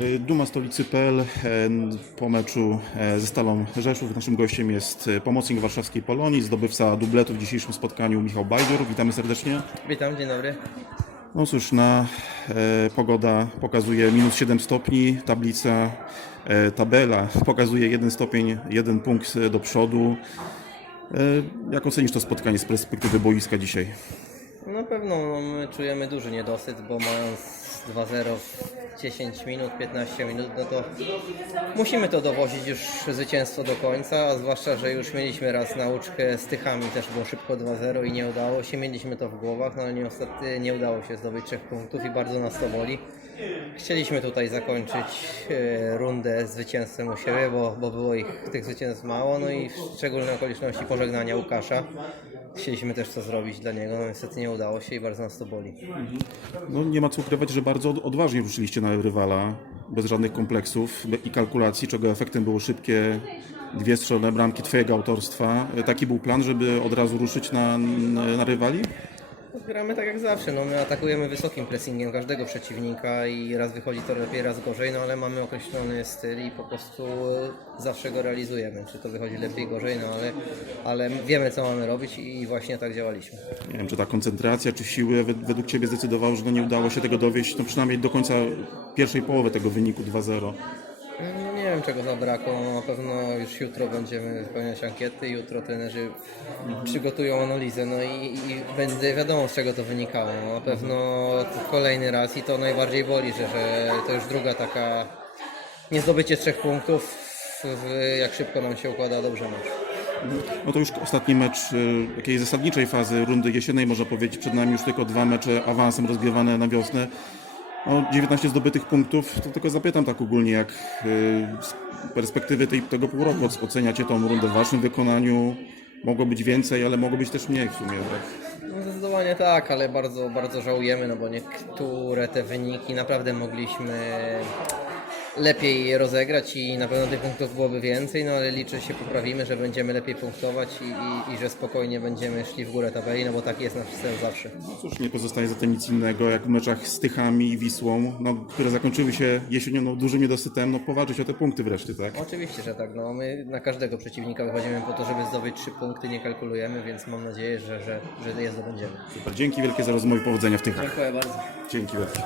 Y, Duma stolicy.pl e, po meczu e, ze Stalą Rzeszów. Naszym gościem jest e, pomocnik warszawskiej Polonii, zdobywca dubletu w dzisiejszym spotkaniu Michał Bajdur. Witamy serdecznie. Witam, dzień dobry. No cóż, na e, pogoda pokazuje minus 7 stopni, tablica, e, tabela pokazuje 1 stopień, 1 punkt do przodu. E, jak ocenisz to spotkanie z perspektywy boiska dzisiaj? Na pewno no, my czujemy duży niedosyt, bo mając 2-0 w 10 minut, 15 minut, no to musimy to dowozić już zwycięstwo do końca, a zwłaszcza, że już mieliśmy raz nauczkę z Tychami, też było szybko 2-0 i nie udało się, mieliśmy to w głowach, no ale niestety nie udało się zdobyć trzech punktów i bardzo nas to boli. Chcieliśmy tutaj zakończyć e, rundę zwycięstwem u siebie, bo, bo było ich tych zwycięstw mało, no i w szczególnej okoliczności pożegnania Łukasza. Chcieliśmy też co zrobić dla niego, no niestety nie udało się i bardzo nas to boli. No, nie ma co ukrywać, że bardzo od- odważnie ruszyliście na rywala, bez żadnych kompleksów i kalkulacji, czego efektem było szybkie dwie strzelne bramki Twojego autorstwa. E, Taki był plan, żeby od razu ruszyć na, na, na rywali? Gramy tak jak zawsze, no my atakujemy wysokim pressingiem każdego przeciwnika i raz wychodzi to lepiej, raz gorzej, no ale mamy określony styl i po prostu e, zawsze go realizujemy. Czy to wychodzi lepiej, gorzej, no ale, ale wiemy co mamy robić i właśnie tak działaliśmy. Nie wiem, czy ta koncentracja, czy siły wed- według Ciebie zdecydowało, że no nie udało się tego dowieść, no przynajmniej do końca pierwszej połowy tego wyniku 2-0. No nie wiem czego zabrakło, no na pewno już jutro będziemy wypełniać ankiety, jutro trenerzy przygotują analizę, no i, i będzie wiadomo z czego to wynikało. No, na pewno to kolejny raz i to najbardziej boli, że, że to już druga taka niezdobycie trzech punktów, jak szybko nam się układa dobrze mecz. No to już ostatni mecz y, takiej zasadniczej fazy rundy jesiennej, można powiedzieć. Przed nami już tylko dwa mecze awansem rozgrywane na wiosnę. No, 19 zdobytych punktów, to tylko zapytam tak ogólnie, jak y, z perspektywy tej, tego pół roku oceniacie tą rundę w Waszym wykonaniu? Mogło być więcej, ale mogło być też mniej w sumie. Tak? No zdecydowanie tak, ale bardzo, bardzo żałujemy, no bo niektóre te wyniki naprawdę mogliśmy lepiej rozegrać i na pewno tych punktów byłoby więcej, no ale liczę się, poprawimy, że będziemy lepiej punktować i, i, i że spokojnie będziemy szli w górę tabeli, no bo taki jest nasz cel zawsze. No cóż, nie pozostaje zatem nic innego, jak w meczach z Tychami i Wisłą, no, które zakończyły się jesienią no, dużym niedosytem, no powalczyć o te punkty wreszcie, tak? Oczywiście, że tak, no my na każdego przeciwnika wychodzimy po to, żeby zdobyć trzy punkty, nie kalkulujemy, więc mam nadzieję, że, że, że je zdobędziemy. Super, dzięki wielkie za rozmowę i powodzenia w Tychach. Dziękuję bardzo. Dzięki wielkie.